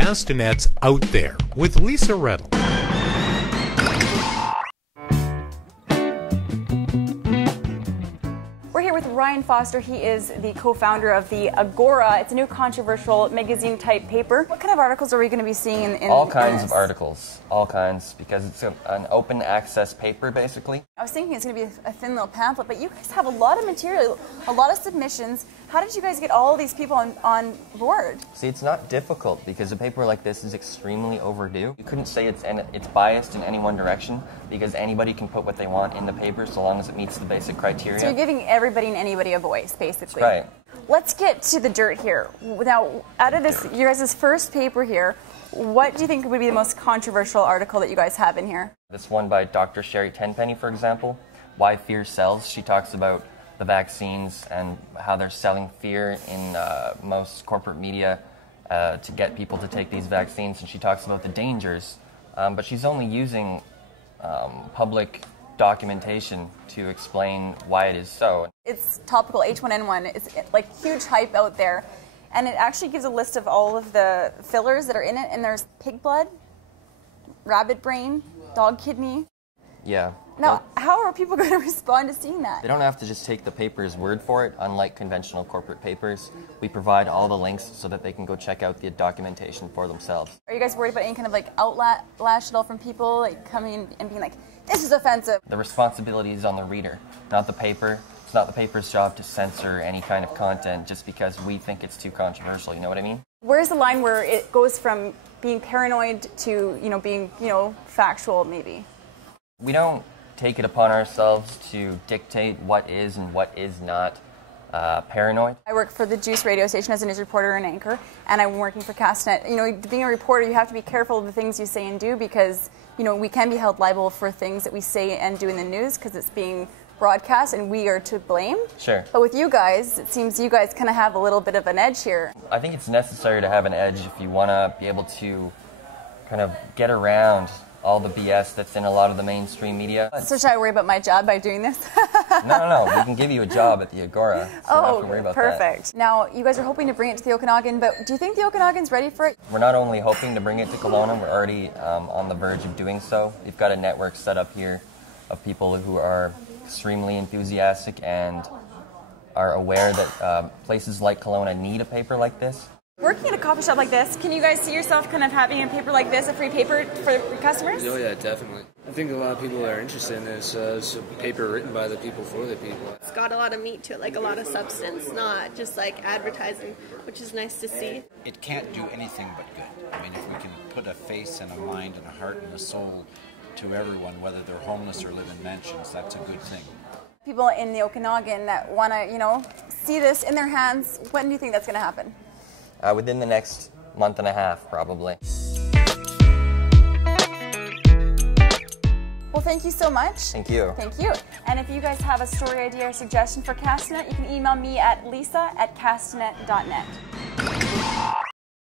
Castanets Out There with Lisa Redl. We're here with Ryan Foster. He is the co-founder of the Agora. It's a new controversial magazine-type paper. What kind of articles are we going to be seeing in all kinds of articles, all kinds, because it's an open access paper, basically. I was thinking it's going to be a thin little pamphlet, but you guys have a lot of material, a lot of submissions. How did you guys get all of these people on board? See, it's not difficult because a paper like this is extremely overdue. You couldn't say it's biased in any one direction because anybody can put what they want in the paper so long as it meets the basic criteria. So you're giving everybody and anybody a voice, basically. That's right. Let's get to the dirt here. Now, out of this, your guys' first paper here, what do you think would be the most controversial article that you guys have in here? This one by Dr. Sherry Tenpenny, for example, Why Fear Sells. She talks about the vaccines and how they're selling fear in most corporate media to get people to take these vaccines, and she talks about the dangers, but she's only using public documentation to explain why it is so. It's topical H1N1. It's like huge hype out there, and it actually gives a list of all of the fillers that are in it, and there's pig blood, rabbit brain, dog kidney. Yeah. Now, how are people going to respond to seeing that? They don't have to just take the paper's word for it, unlike conventional corporate papers. We provide all the links so that they can go check out the documentation for themselves. Are you guys worried about any kind of like outlash at all from people like coming and being like, this is offensive? The responsibility is on the reader, not the paper. It's not the paper's job to censor any kind of content just because we think it's too controversial, you know what I mean? Where's the line where it goes from being paranoid to, being, factual maybe? We don't take it upon ourselves to dictate what is and what is not paranoid. I work for the Juice radio station as a news reporter and anchor, and I'm working for Castanet. Being a reporter, you have to be careful of the things you say and do because, we can be held liable for things that we say and do in the news because it's being broadcast and we are to blame. Sure. But with you guys, it seems you guys kind of have a little bit of an edge here. I think it's necessary to have an edge if you want to be able to kind of get around all the BS that's in a lot of the mainstream media. So should I worry about my job by doing this? No. We can give you a job at the Agora, so you don't have to worry about perfect. that. Now, you guys are hoping to bring it to the Okanagan, but do you think the Okanagan's ready for it? We're not only hoping to bring it to Kelowna, we're already on the verge of doing so. We've got a network set up here of people who are extremely enthusiastic and are aware that places like Kelowna need a paper like this. Working at a coffee shop like this, can you guys see yourself kind of having a paper like this, a free paper for your customers? Oh yeah, definitely. I think a lot of people are interested in this. It's a paper written by the people for the people. It's got a lot of meat to it, like a lot of substance, not just like advertising, which is nice to see. It can't do anything but good. I mean, if we can put a face and a mind and a heart and a soul to everyone, whether they're homeless or live in mansions, that's a good thing. People in the Okanagan that want to, see this in their hands, when do you think that's going to happen? Within the next month and a half, probably. Well, thank you so much. Thank you. Thank you. And if you guys have a story idea or suggestion for Castanet, you can email me at lisa@castanet.net.